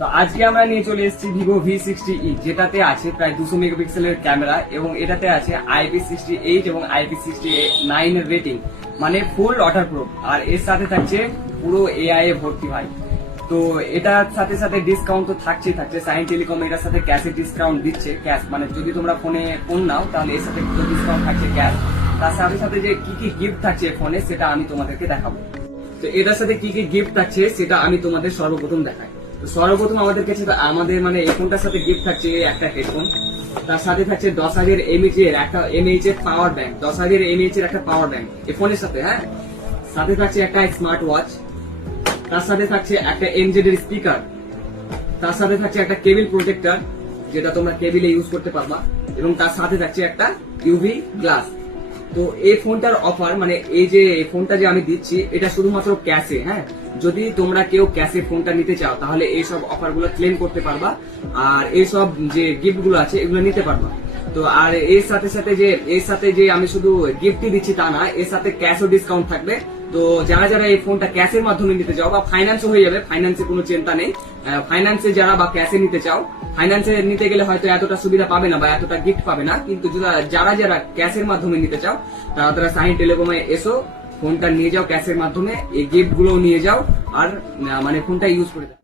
তো আজকে আমরা নিয়ে চলে এসেছি ভিভো ভি সিক্সটি ই যেটাতে আছে প্রায় দুশো মেগাপিক্সেলের ক্যামেরা এবং এটাতে আছে আইপি সিক্সটি এইট এবং আইপি সিক্সটি নাইন রেটিং মানে ফুল ওয়াটার প্রুফ আর এর সাথে থাকছে পুরো এআই এ ভর্তি হয় তো এটার সাথে সাথে ডিসকাউন্ট তো থাকছেই, থাকছে। সাইন টেলিকম এটার সাথে ক্যাশে ডিসকাউন্ট দিচ্ছে ক্যাশ মানে যদি তোমরা ফোনে ফোন নাও, তাহলে এর সাথে ডিসকাউন্ট থাকছে ক্যাশ তার সাথে সাথে যে কি কি গিফট থাকছে ফোনে সেটা আমি তোমাদেরকে দেখাবো। তো এটার সাথে কি কি গিফট থাকছে, সেটা আমি তোমাদের সর্বপ্রথম দেখাই। সর্বপ্রথম আমাদের কাছে আমাদের মানে এই ফোনটার সাথে গিফট থাকছে একটা হেডফোন তার সাথে থাকছে দশ হাজার এমএইচ এর একটা এমএইচ এর পাওয়ার ব্যাংক দশ হাজার এমএইচ এর একটা পাওয়ার ব্যাংক এই ফোনের সাথে হ্যাঁ? সাথে থাকছে একটা স্মার্ট ওয়াচ তার সাথে থাকছে একটা এনজেড এর স্পিকার তার সাথে থাকছে একটা কেবিল প্রোটেক্টর যেটা তোমরা কেবিলে ইউজ করতে পারবা। এবং তার সাথে থাকছে একটা ইউভি গ্লাস তো এই ফোনটার অফার মানে এই যে এই ফোনটা যে আমি দিচ্ছি, এটা শুধুমাত্র ক্যাশে হ্যাঁ? যদি তোমরা কেউ ক্যাশে ফোনটা নিতে চাও, তাহলে এইসব অফারগুলো ক্লেম করতে পারবা। আর এইসব যে গিফটগুলো আছে, এগুলো নিতে পারবা। তো আর এর সাথে সাথে যে, এর সাথে যে আমি শুধু গিফটই দিচ্ছি তা না, এর সাথে ক্যাশও ডিসকাউন্ট থাকবে। তো যারা যারা এই ফোনটা ক্যাশের মাধ্যমে নিতে চাও বা ফাইন্যান্সও হয়ে যাবে ফাইন্যান্সে কোনো চিন্তা নেই। ফাইন্যান্সে যারা বা ক্যাশে নিতে চাও ফাইন্যান্সে নিতে গেলে হয়তো এতটা সুবিধা পাবে না বা এতটা গিফট পাবে না, কিন্তু যারা- যারা ক্যাশের মাধ্যমে নিতে চাও, তারা তারা সাইন টেলিকমে এসো ফোনটা নিয়ে যাও ক্যাশের মাধ্যমে, এই গিফটগুলো নিয়ে যাও, আর মানে ফোনটা ইউজ করে